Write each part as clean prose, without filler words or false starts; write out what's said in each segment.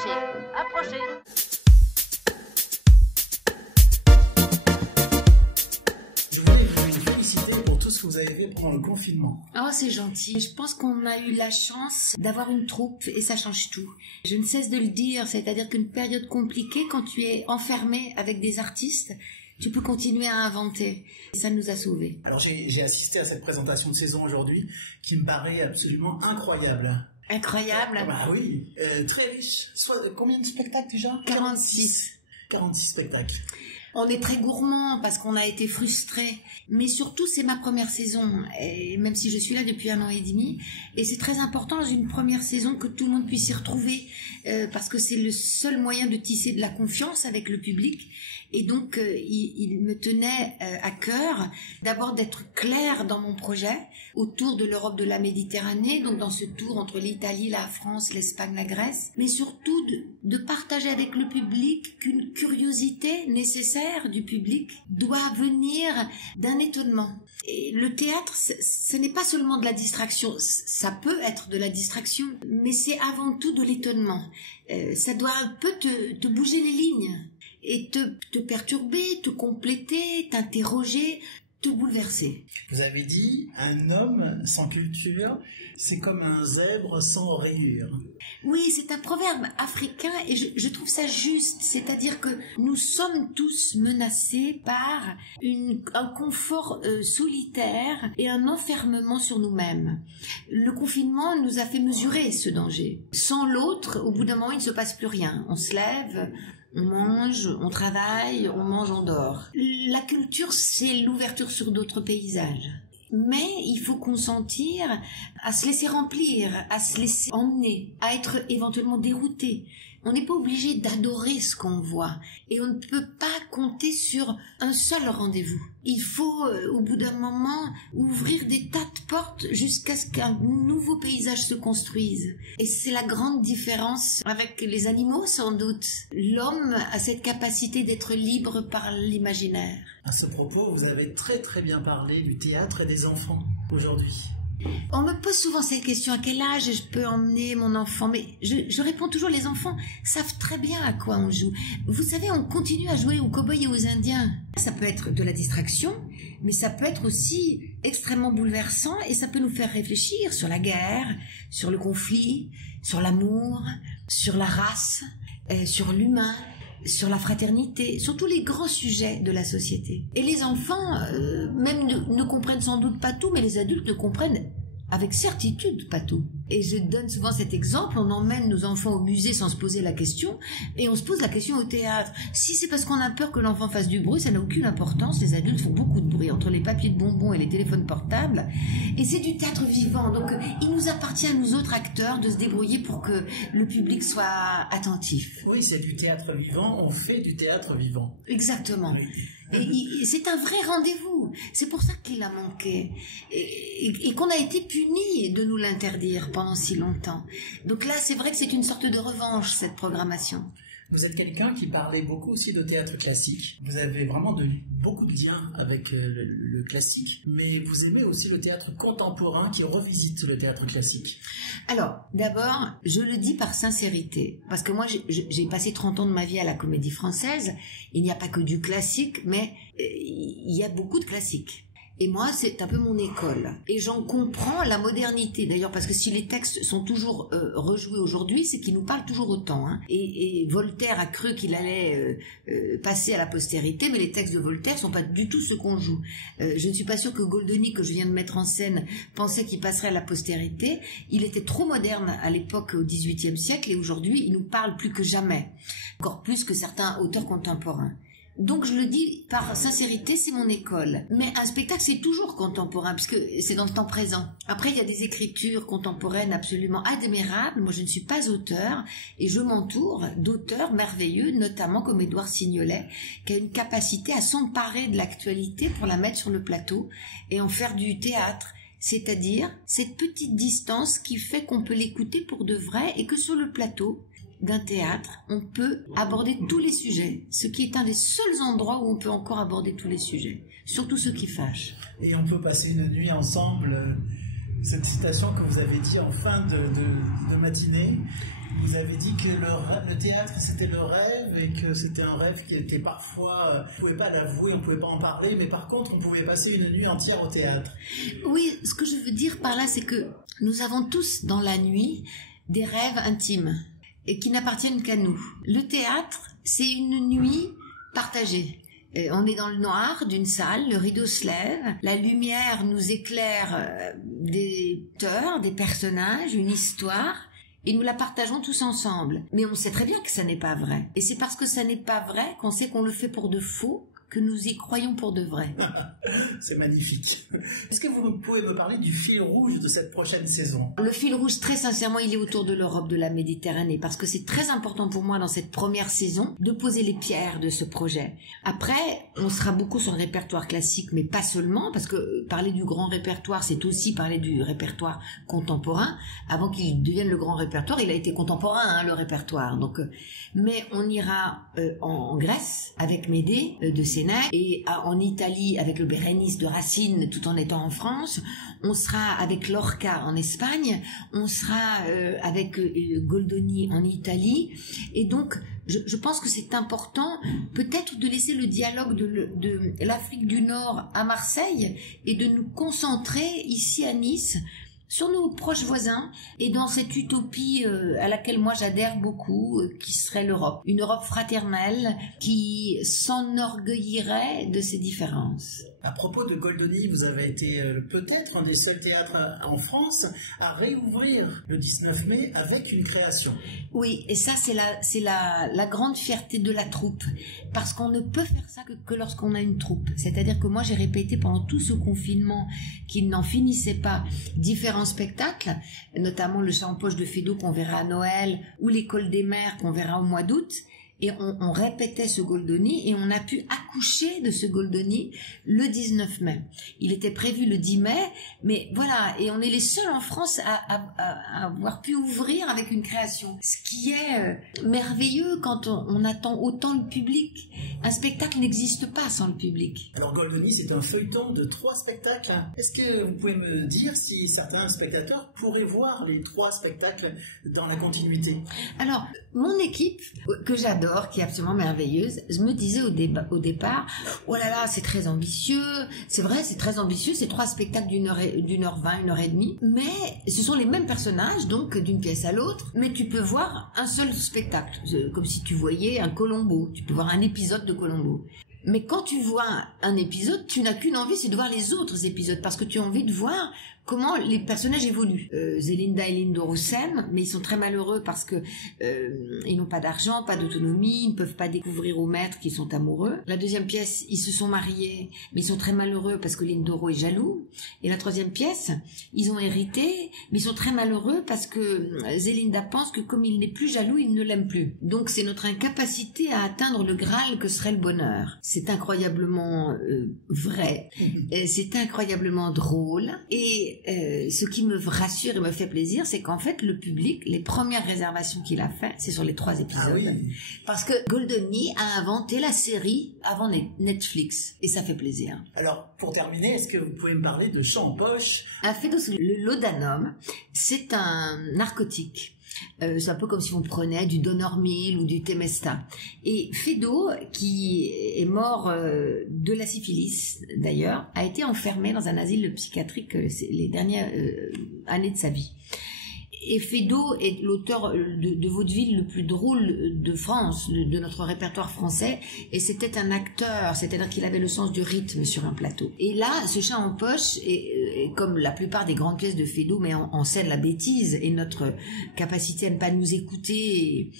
Approchez, approchez. Je voulais vous féliciter pour tout ce que vous avez fait pendant le confinement. Oh, c'est gentil. Je pense qu'on a eu la chance d'avoir une troupe et ça change tout. Je ne cesse de le dire, c'est-à-dire qu'une période compliquée, quand tu es enfermé avec des artistes, tu peux continuer à inventer. Ça nous a sauvés. Alors j'ai assisté à cette présentation de saison aujourd'hui qui me paraît absolument incroyable. Incroyable. Bah oui, très riche. Combien de spectacles déjà ? 46. 46 spectacles. On est très gourmand parce qu'on a été frustrés. Mais surtout, c'est ma première saison. Et même si je suis là depuis 1 an et demi. Et c'est très important dans une première saison que tout le monde puisse s'y retrouver. Parce que c'est le seul moyen de tisser de la confiance avec le public. Et donc, il me tenait à cœur d'abord d'être clair dans mon projet autour de l'Europe de la Méditerranée, donc dans ce tour entre l'Italie, la France, l'Espagne, la Grèce, mais surtout de partager avec le public qu'une curiosité nécessaire du public doit venir d'un étonnement. Et le théâtre, ce n'est pas seulement de la distraction, ça peut être de la distraction, mais c'est avant tout de l'étonnement. Ça doit un peu te bouger les lignes. Et te perturber, te compléter, t'interroger, te bouleverser. Vous avez dit, un homme sans culture, c'est comme un zèbre sans rayures. Oui, c'est un proverbe africain et je trouve ça juste. C'est-à-dire que nous sommes tous menacés par un confort solitaire et un enfermement sur nous-mêmes. Le confinement nous a fait mesurer ce danger. Sans l'autre, au bout d'un moment, il ne se passe plus rien. On se lève, on mange, on travaille, on mange, on dort. La culture, c'est l'ouverture sur d'autres paysages. Mais il faut consentir à se laisser remplir, à se laisser emmener, à être éventuellement dérouté. On n'est pas obligé d'adorer ce qu'on voit et on ne peut pas compter sur un seul rendez-vous. Il faut, au bout d'un moment, ouvrir des tas de portes jusqu'à ce qu'un nouveau paysage se construise. Et c'est la grande différence avec les animaux, sans doute. L'homme a cette capacité d'être libre par l'imaginaire. À ce propos, vous avez très très bien parlé du théâtre et des enfants aujourd'hui. On me pose souvent cette question, à quel âge je peux emmener mon enfant? Mais je réponds toujours, les enfants savent très bien à quoi on joue. Vous savez, on continue à jouer aux cow-boys et aux indiens. Ça peut être de la distraction, mais ça peut être aussi extrêmement bouleversant et ça peut nous faire réfléchir sur la guerre, sur le conflit, sur l'amour, sur la race, sur l'humain, sur la fraternité, sur tous les grands sujets de la société. Et les enfants, même ne comprennent sans doute pas tout, mais les adultes ne comprennent avec certitude pas tout. Et je donne souvent cet exemple, on emmène nos enfants au musée sans se poser la question, et on se pose la question au théâtre. Si c'est parce qu'on a peur que l'enfant fasse du bruit, ça n'a aucune importance, les adultes font beaucoup de bruit entre les papiers de bonbons et les téléphones portables, et c'est du théâtre vivant, donc il nous appartient à nous autres acteurs de se débrouiller pour que le public soit attentif. Oui, c'est du théâtre vivant, on fait du théâtre vivant. Exactement. Et c'est un vrai rendez-vous. C'est pour ça qu'il a manqué. Et qu'on a été punis de nous l'interdire pendant si longtemps. Donc là, c'est vrai que c'est une sorte de revanche, cette programmation. Vous êtes quelqu'un qui parlait beaucoup aussi de théâtre classique. Vous avez vraiment beaucoup de liens avec le classique. Mais vous aimez aussi le théâtre contemporain qui revisite le théâtre classique. Alors, d'abord, je le dis par sincérité. Parce que moi, j'ai passé 30 ans de ma vie à la Comédie Française. Il n'y a pas que du classique, mais il y a beaucoup de classiques. Et moi, c'est un peu mon école. Et j'en comprends la modernité. D'ailleurs, parce que si les textes sont toujours rejoués aujourd'hui, c'est qu'ils nous parlent toujours autant. Hein. Et Voltaire a cru qu'il allait passer à la postérité, mais les textes de Voltaire sont pas du tout ce qu'on joue. Je ne suis pas sûre que Goldoni, que je viens de mettre en scène, pensait qu'il passerait à la postérité. Il était trop moderne à l'époque, au XVIIIe siècle, et aujourd'hui, il nous parle plus que jamais. Encore plus que certains auteurs contemporains. Donc je le dis par sincérité, c'est mon école. Mais un spectacle, c'est toujours contemporain, puisque c'est dans le temps présent. Après, il y a des écritures contemporaines absolument admirables. Moi, je ne suis pas auteur, et je m'entoure d'auteurs merveilleux, notamment comme Édouard Signolet, qui a une capacité à s'emparer de l'actualité pour la mettre sur le plateau et en faire du théâtre. C'est-à-dire cette petite distance qui fait qu'on peut l'écouter pour de vrai et que sur le plateau d'un théâtre, on peut aborder tous les sujets, ce qui est un des seuls endroits où on peut encore aborder tous les sujets, surtout ceux qui fâchent. Et on peut passer une nuit ensemble, cette citation que vous avez dit en fin de matinée, Vous avez dit que le théâtre c'était le rêve et que c'était un rêve qui était parfois, on ne pouvait pas l'avouer, on ne pouvait pas en parler, mais par contre on pouvait passer une nuit entière au théâtre. Oui, ce que je veux dire par là, c'est que nous avons tous dans la nuit des rêves intimes et qui n'appartiennent qu'à nous. Le théâtre, c'est une nuit partagée. On est dans le noir d'une salle, le rideau se lève, la lumière nous éclaire des acteurs, des personnages, une histoire, et nous la partageons tous ensemble. Mais on sait très bien que ça n'est pas vrai. Et c'est parce que ça n'est pas vrai qu'on sait qu'on le fait pour de faux, que nous y croyons pour de vrai. C'est magnifique. Est-ce que vous pouvez me parler du fil rouge de cette prochaine saison? Le fil rouge, très sincèrement, il est autour de l'Europe, de la Méditerranée, parce que c'est très important pour moi dans cette première saison de poser les pierres de ce projet. Après, on sera beaucoup sur le répertoire classique, mais pas seulement, parce que parler du grand répertoire, c'est aussi parler du répertoire contemporain. Avant qu'il devienne le grand répertoire, il a été contemporain, hein, le répertoire. Donc, mais on ira en Grèce avec Médée de Sénèque, et en Italie avec le Bérénice de Racine, tout en étant en France. On sera avec Lorca en Espagne, on sera avec Goldoni en Italie, et donc je pense que c'est important peut-être de laisser le dialogue de l'Afrique du Nord à Marseille et de nous concentrer ici à Nice sur nos proches voisins et dans cette utopie à laquelle moi j'adhère beaucoup, qui serait l'Europe. Une Europe fraternelle qui s'enorgueillirait de ses différences. À propos de Goldoni, vous avez été peut-être un des seuls théâtres en France à réouvrir le 19 mai avec une création. Oui, et ça c'est la grande fierté de la troupe, parce qu'on ne peut faire ça que lorsqu'on a une troupe. C'est-à-dire que moi j'ai répété pendant tout ce confinement qui n'en finissait pas différents spectacles, notamment le Chant en poche de Feydeau qu'on verra à Noël ou l'École des mères qu'on verra au mois d'août. Et on répétait ce Goldoni et on a pu accoucher de ce Goldoni le 19 mai. Il était prévu le 10 mai, mais voilà, et on est les seuls en France à avoir pu ouvrir avec une création. Ce qui est merveilleux quand on attend autant le public. Un spectacle n'existe pas sans le public. Alors Goldoni, c'est un feuilleton de 3 spectacles. Est-ce que vous pouvez me dire si certains spectateurs pourraient voir les 3 spectacles dans la continuité? Alors, mon équipe, que j'adore, qui est absolument merveilleuse, je me disais au départ, oh là là, c'est très ambitieux, c'est vrai, c'est très ambitieux, c'est 3 spectacles d'une heure 20, 1h30, mais ce sont les mêmes personnages, donc d'une pièce à l'autre, mais tu peux voir un seul spectacle, comme si tu voyais un Colombo, tu peux voir un épisode de Colombo. Mais quand tu vois un épisode, tu n'as qu'une envie, c'est de voir les autres épisodes, parce que tu as envie de voir comment les personnages évoluent. Zelinda et Lindoro s'aiment, mais ils sont très malheureux parce que ils n'ont pas d'argent, pas d'autonomie, ils ne peuvent pas découvrir au maître qu'ils sont amoureux. La deuxième pièce, ils se sont mariés, mais ils sont très malheureux parce que Lindoro est jaloux. Et la troisième pièce, ils ont hérité, mais ils sont très malheureux parce que Zelinda pense que comme il n'est plus jaloux, il ne l'aime plus. Donc c'est notre incapacité à atteindre le Graal que serait le bonheur. C'est incroyablement vrai, c'est incroyablement drôle, et ce qui me rassure et me fait plaisir, c'est qu'en fait le public, les premières réservations qu'il a fait, c'est sur les 3 épisodes. Ah oui. Parce que Goldoni a inventé la série avant Netflix, et ça fait plaisir. Alors pour terminer, est-ce que vous pouvez me parler de Chant en poche? Le laudanum, c'est un narcotique. C'est un peu comme si on prenait du Donormil ou du Temesta. Et Feydeau, qui est mort de la syphilis d'ailleurs, a été enfermé dans un asile psychiatrique les dernières années de sa vie. Et Feydeau est l'auteur de vaudeville le plus drôle de France, de notre répertoire français, et c'était un acteur, c'est-à-dire qu'il avait le sens du rythme sur un plateau. Et là, ce Chant en poche, est comme la plupart des grandes pièces de Feydeau, mais en scène la bêtise et notre capacité à ne pas nous écouter,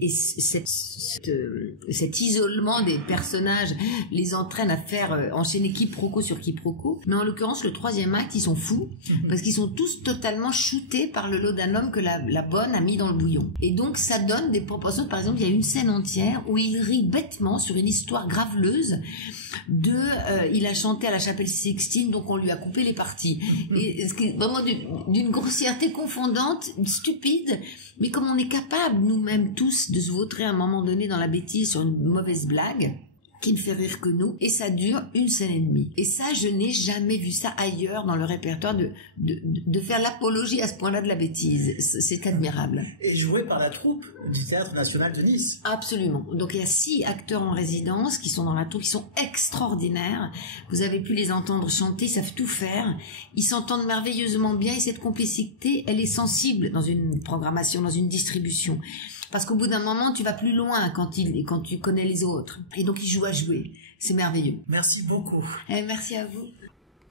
et cet isolement des personnages les entraîne à faire enchaîner quiproquo sur quiproquo. Mais en l'occurrence, le 3e acte, ils sont fous, parce qu'ils sont tous totalement shootés par le lot d'un homme que la bonne a mis dans le bouillon. Et donc ça donne des proportions. Par exemple, il y a une scène entière où il rit bêtement sur une histoire graveleuse il a chanté à la chapelle Sixtine, donc on lui a coupé les parties. Et ce qui est vraiment d'une grossièreté confondante, stupide, mais comme on est capable nous-mêmes tous de se vautrer à un moment donné dans la bêtise sur une mauvaise blague, qui ne fait rire que nous, et ça dure 1 scène et demie. Et ça, je n'ai jamais vu ça ailleurs dans le répertoire de faire l'apologie à ce point-là de la bêtise. C'est admirable. Et joué par la troupe du Théâtre National de Nice. Absolument. Donc il y a 6 acteurs en résidence qui sont dans la troupe, qui sont extraordinaires. Vous avez pu les entendre chanter, ils savent tout faire. Ils s'entendent merveilleusement bien et cette complicité, elle est sensible dans une programmation, dans une distribution. Parce qu'au bout d'un moment, tu vas plus loin quand tu connais les autres. Et donc, ils jouent à jouer. C'est merveilleux. Merci beaucoup. Merci à vous.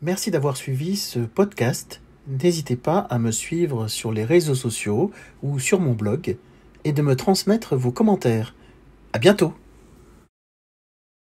Merci d'avoir suivi ce podcast. N'hésitez pas à me suivre sur les réseaux sociaux ou sur mon blog et de me transmettre vos commentaires. À bientôt.